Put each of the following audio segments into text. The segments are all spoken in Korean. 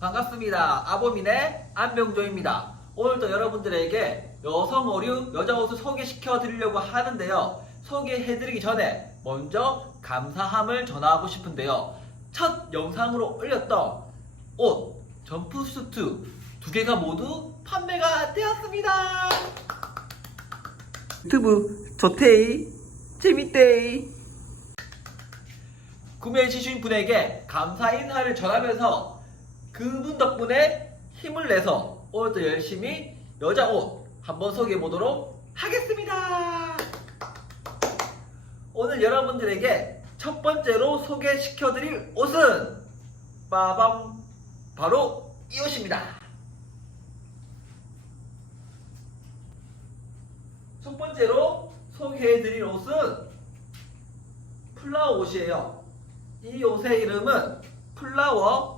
반갑습니다. 아보민의 안병조입니다. 오늘도 여러분들에게 여성 어류 여자 옷을 소개시켜 드리려고 하는데요. 소개해 드리기 전에 먼저 감사함을 전하고 싶은데요. 첫 영상으로 올렸던 옷, 점프수트 두 개가 모두 판매가 되었습니다. 유튜브 좋테이 재밌대이 구매해 주신 분에게 감사 인사를 전하면서 그분 덕분에 힘을 내서 오늘도 열심히 여자 옷 한번 소개해 보도록 하겠습니다. 오늘 여러분들에게 첫 번째로 소개시켜 드릴 옷은 빠밤 바로 이 옷입니다. 첫 번째로 소개해 드릴 옷은 플라워 옷이에요. 이 옷의 이름은 플라워 풀,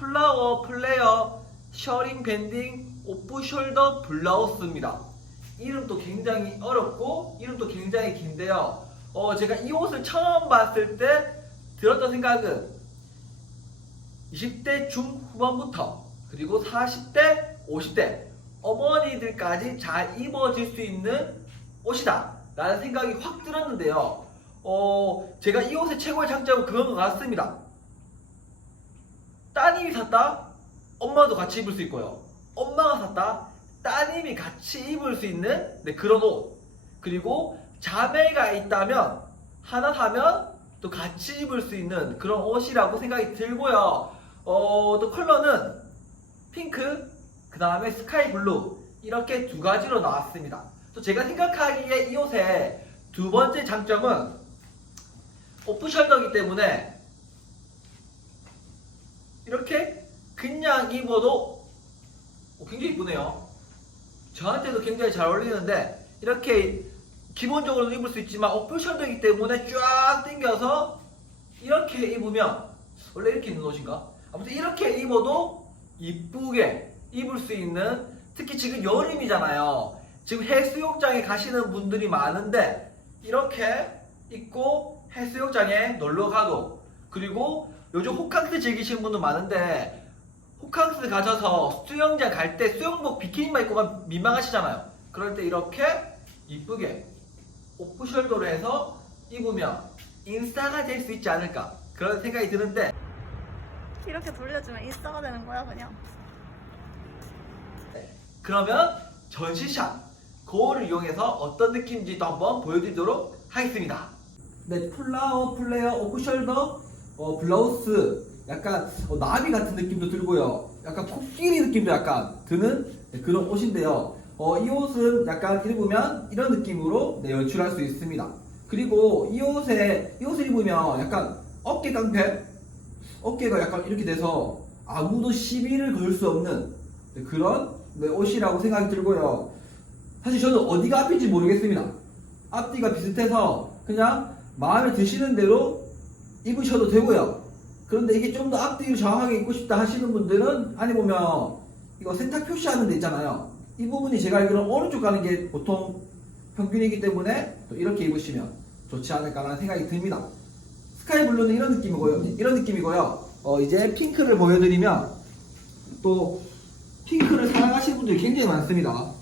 플라워 플레어 셔링 밴딩 오프 숄더 블라우스입니다. 이름도 굉장히 어렵고 이름도 굉장히 긴데요. 어, 제가 이 옷을 처음 봤을 때 들었던 생각은 20대 중후반부터 그리고 40대, 50대 어머니들까지 잘 입어질 수 있는 옷이다 라는 생각이 확 들었는데요. 어, 제가 이 옷의 최고의 장점은 그건 것 같습니다. 따님이 샀다? 엄마도 같이 입을 수 있고요. 엄마가 샀다? 따님이 같이 입을 수 있는 네, 그런 옷. 그리고 자매가 있다면 하나 사면 또 같이 입을 수 있는 그런 옷이라고 생각이 들고요. 어, 또 컬러는 핑크, 그 다음에 스카이 블루 이렇게 두 가지로 나왔습니다. 또 제가 생각하기에 이 옷의 두 번째 장점은 오프숄더이기 때문에 이렇게 그냥 입어도 어, 굉장히 이쁘네요. 저한테도 굉장히 잘 어울리는데 이렇게 기본적으로 입을 수 있지만 오프숄더이기 때문에 쫙 당겨서 이렇게 입으면 원래 이렇게 입는 옷인가? 아무튼 이렇게 입어도 이쁘게 입을 수 있는 특히 지금 여름이잖아요. 지금 해수욕장에 가시는 분들이 많은데 이렇게 입고 해수욕장에 놀러 가도 그리고 요즘 호캉스 즐기시는 분도 많은데 호캉스 가셔서 수영장 갈 때 수영복 비키니만 입고 가면 민망하시잖아요. 그럴 때 이렇게 이쁘게 오프숄더로 해서 입으면 인싸가 될 수 있지 않을까 그런 생각이 드는데 이렇게 돌려주면 인싸가 되는 거야 그냥 그러면 전시샷 거울을 이용해서 어떤 느낌인지도 한번 보여드리도록 하겠습니다. 네, 플라워 플레어 오프숄더 어, 블라우스 약간 어, 나비 같은 느낌도 들고요. 약간 코끼리 느낌도 약간 드는 네, 그런 옷인데요. 어, 이 옷은 약간 입으면 이런 느낌으로 네, 연출할 수 있습니다. 그리고 이 옷에 이 옷을 입으면 약간 어깨 깡패 어깨가 약간 이렇게 돼서 아무도 시비를 걸 수 없는 네, 그런 네, 옷이라고 생각이 들고요. 사실 저는 어디가 앞인지 모르겠습니다. 앞뒤가 비슷해서 그냥 마음에 드시는 대로 입으셔도 되고요. 그런데 이게 좀 더 앞뒤로 정확하게 입고 싶다 하시는 분들은 아니 보면 이거 세탁 표시하는 데 있잖아요. 이 부분이 제가 알기로는 오른쪽 가는 게 보통 평균이기 때문에 또 이렇게 입으시면 좋지 않을까라는 생각이 듭니다. 스카이 블루는 이런 느낌이고요. 이런 느낌이고요. 어, 이제 핑크를 보여드리면 또 핑크를 사랑하시는 분들이 굉장히 많습니다.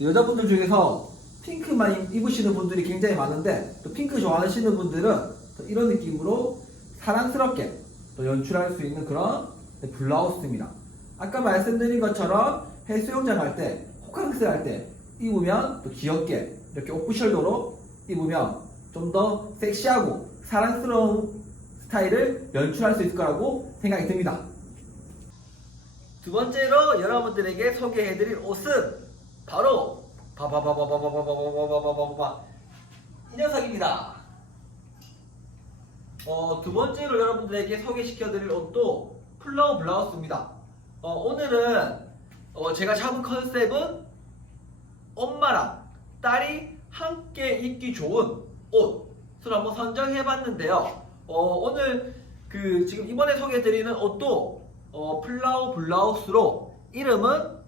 여자분들 중에서 핑크만 입으시는 분들이 굉장히 많은데 또 핑크 좋아하시는 분들은 또 이런 느낌으로 사랑스럽게 또 연출할 수 있는 그런 블라우스입니다. 아까 말씀드린 것처럼 해수욕장 갈 때, 호캉스 할 때 입으면 또 귀엽게 이렇게 오프숄더로 입으면 좀 더 섹시하고 사랑스러운 스타일을 연출할 수 있을 거라고 생각이 듭니다. 두 번째로 여러분들에게 소개해드릴 옷은 바로 바바바바바바바바바바바바바 이 녀석입니다. 어, 두 번째로 여러분들에게 소개시켜드릴 옷도 플라워 블라우스입니다. 어, 오늘은 어, 제가 잡은 컨셉은 엄마랑 딸이 함께 입기 좋은 옷을 한번 선정해봤는데요. 어, 오늘 그 지금 이번에 소개해드리는 옷도 어, 플라워 블라우스로 이름은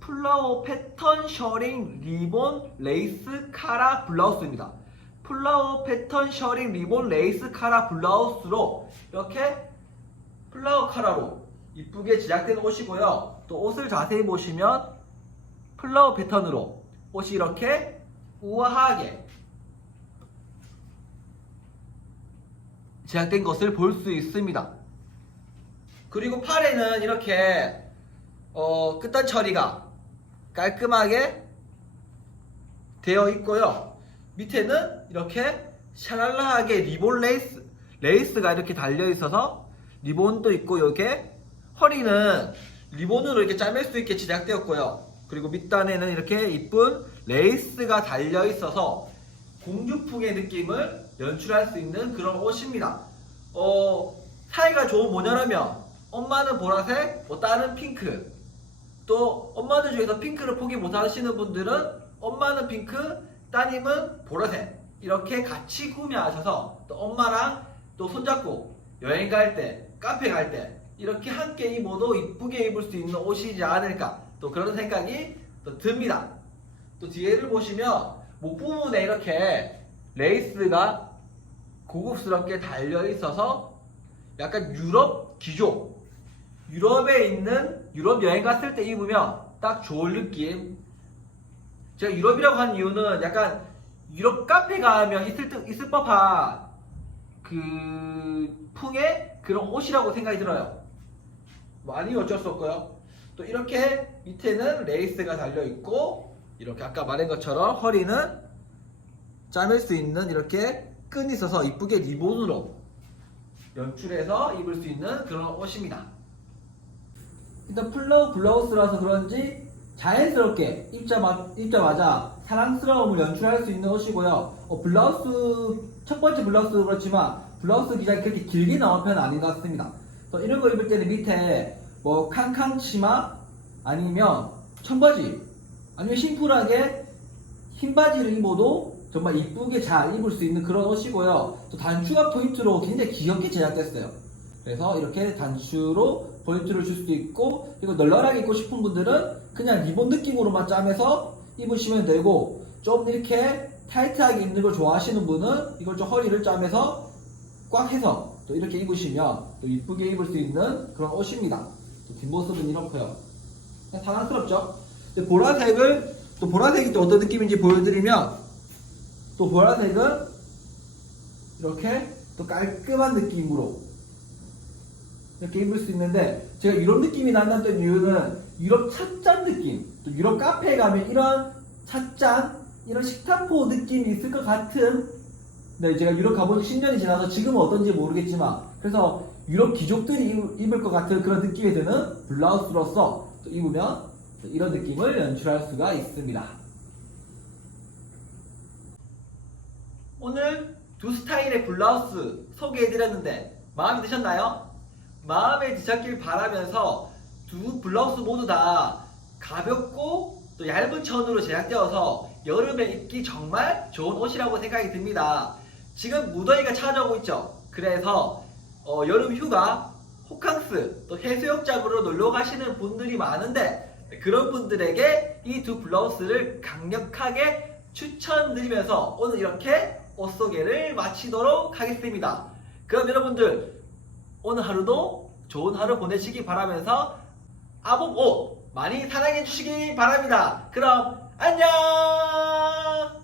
플라워 패턴 셔링 리본 레이스 카라 블라우스입니다. 플라워 패턴 셔링 리본 레이스 카라 블라우스로 이렇게 플라워 카라로 이쁘게 제작된 옷이고요. 또 옷을 자세히 보시면 플라워 패턴으로 옷이 이렇게 우아하게 제작된 것을 볼 수 있습니다. 그리고 팔에는 이렇게 어, 끝단 처리가 깔끔하게 되어 있고요. 밑에는 이렇게 샤랄라하게 리본 레이스, 레이스가 이렇게 달려 있어서 리본도 있고 이렇게 허리는 리본으로 이렇게 짜맬 수 있게 제작되었고요. 그리고 밑단에는 이렇게 이쁜 레이스가 달려 있어서 공주풍의 느낌을 연출할 수 있는 그런 옷입니다. 어, 사이가 좋은 모녀라면 엄마는 보라색, 뭐 딸은 핑크. 또 엄마들 중에서 핑크를 포기 못하시는 분들은 엄마는 핑크, 따님은 보라색 이렇게 같이 구매하셔서 또 엄마랑 또 손잡고 여행 갈 때, 카페 갈 때 이렇게 함께 입어도 이쁘게 입을 수 있는 옷이지 않을까 또 그런 생각이 또 듭니다. 또 뒤에를 보시면 목 부분에 이렇게 레이스가 고급스럽게 달려 있어서 약간 유럽 기조 유럽에 있는 유럽 여행 갔을 때 입으면 딱 좋을 느낌. 제가 유럽이라고 한 이유는 약간 유럽 카페 가면 있을 듯 있을 법한 그 풍의 그런 옷이라고 생각이 들어요. 많이 어쩔 수 없고요. 또 이렇게 밑에는 레이스가 달려 있고 이렇게 아까 말한 것처럼 허리는 짜맬 수 있는 이렇게 끈이 있어서 이쁘게 리본으로 연출해서 입을 수 있는 그런 옷입니다. 일단 플러우 블라우스라서 그런지 자연스럽게 입자마, 입자마자 사랑스러움을 연출할 수 있는 옷이고요. 어, 블라우스 첫 번째 블라우스도 그렇지만 블라우스 기장이 그렇게 길게 나온 편은 아닌 것 같습니다. 또 이런 거 입을 때는 밑에 뭐 칸칸 치마 아니면 청바지 아니면 심플하게 흰 바지를 입어도 정말 이쁘게 잘 입을 수 있는 그런 옷이고요. 또 단추가 포인트로 굉장히 귀엽게 제작됐어요. 그래서 이렇게 단추로 포인트를 줄 수도 있고 그리고 널널하게 입고 싶은 분들은 그냥 리본 느낌으로만 짜면서 입으시면 되고 좀 이렇게 타이트하게 입는 걸 좋아하시는 분은 이걸 좀 허리를 짜면서 꽉 해서 또 이렇게 입으시면 또 이쁘게 입을 수 있는 그런 옷입니다. 또 뒷모습은 이렇고요. 그냥 사랑스럽죠? 보라색을 또 보라색이 또 어떤 느낌인지 보여드리면 또 보라색은 이렇게 또 깔끔한 느낌으로 이렇게 입을 수 있는데 제가 이런 느낌이 나는 이유는 유럽 찻잔 느낌 또 유럽 카페에 가면 이런 찻잔 이런 식탁포 느낌이 있을 것 같은 네 제가 유럽 가본 지 10년이 지나서 지금은 어떤지 모르겠지만 그래서 유럽 귀족들이 입- 입을 것 같은 그런 느낌이 드는 블라우스로서 또 입으면 또 이런 느낌을 연출할 수가 있습니다 오늘 두 스타일의 블라우스 소개해드렸는데 마음에 드셨나요? 마음에 드셨길 바라면서 두 블라우스 모두 다 가볍고 또 얇은 천으로 제작되어서 여름에 입기 정말 좋은 옷이라고 생각이 듭니다. 지금 무더위가 찾아오고 있죠. 그래서 어, 여름 휴가 호캉스 또 해수욕장으로 놀러 가시는 분들이 많은데 그런 분들에게 이 두 블라우스를 강력하게 추천드리면서 오늘 이렇게 옷 소개를 마치도록 하겠습니다. 그럼 여러분들 오늘 하루도 좋은 하루 보내시기 바라면서 아복 옷 많이 사랑해 주시기 바랍니다. 그럼 안녕!